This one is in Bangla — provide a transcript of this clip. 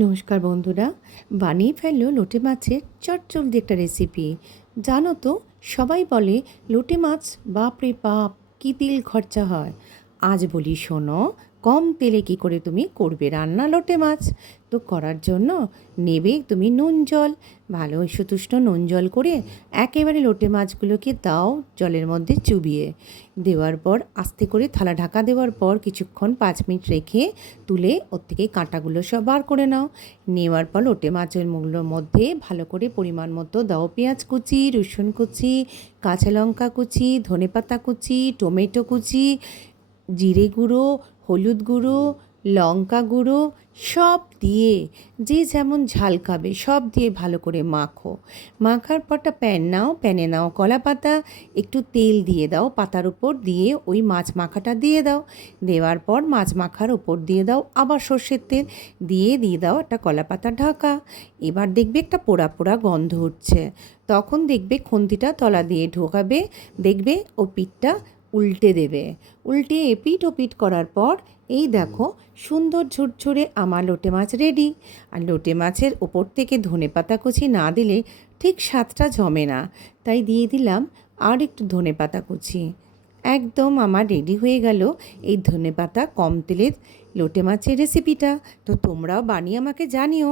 নমস্কার বন্ধুরা, বানিয়ে ফেললো লোটে মাছের চটজলদি একটা রেসিপি। জানো তো, সবাই বলে লোটে মাছ বাপরে বাপ কী তেল খরচা হয়। আজ বলি শোনো, কম তেলে কি করে তুমি করবে রান্না লোটে মাছ। তো করার জন্য নেবে তুমি নুন জল, ভালো সুতুষ্ট নুন জল করে একেবারে লোটে মাছগুলোকে দাও জলের মধ্যে চুবিয়ে। দেওয়ার পর আস্তে করে থালা ঢাকা দেওয়ার পর কিছুক্ষণ 5 মিনিট রেখে তুলে ওর থেকে কাঁটাগুলো সব বার করে নাও। নেওয়ার পর লোটে মাছের মুগুলোর মধ্যে ভালো করে পরিমাণ মতো দাও পেঁয়াজ কুচি, রসুন কুচি, কাঁচা লঙ্কা কুচি, ধনেপাতা কুচি, টমেটো কুচি, জিরে গুঁড়ো, হলুদ গুঁড়ো, লঙ্কা গুঁড়ো সব দিয়ে যে যেমন ঝাল খাবে সব দিয়ে ভালো করে মাখো। মাখার পরটা প্যানে নাও কলা পাতা, একটু তেল দিয়ে দাও পাতার উপর, দিয়ে ওই মাছ মাখাটা দিয়ে দাও। দেওয়ার পর মাছ মাখার উপর দিয়ে দাও আবার সর্ষের তেল, দিয়ে দাও একটা কলা পাতার ঢাকা। এবার দেখবে একটা পোড়া পোড়া গন্ধ উঠছে, তখন দেখবে খুন্তিটা তলা দিয়ে ঢোকাবে, দেখবে ও পিঠটা উল্টে দেবে। উল্টে এপিঠ ওপিঠ করার পর এই দেখো সুন্দর ঝুরঝুরে আমার লোটে মাছ রেডি। আর লোটে মাছের ওপর থেকে ধনেপাতা কুচি না দিলে ঠিক স্বাদটা জমে না, তাই দিয়ে দিলাম আর একটু ধনেপাতা কুচি। একদম আমার রেডি হয়ে গেল এই ধনেপাতা কম তেলের লোটে মাছের রেসিপিটা। তো তোমরাও বানিয়ে আমাকে জানিও।